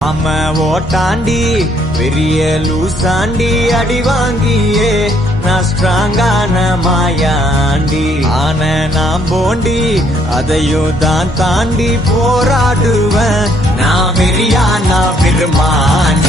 அம்ம ஓட்டாண்டி பெரிய லூசாண்டி அடி வாங்கியே நான் ஸ்ட்ராங்கான மாயாண்டி ஆன நான் போண்டி அதையும் தான் தாண்டி போராடுவேன் நான் வெறியா நான் பெருமாண்டி.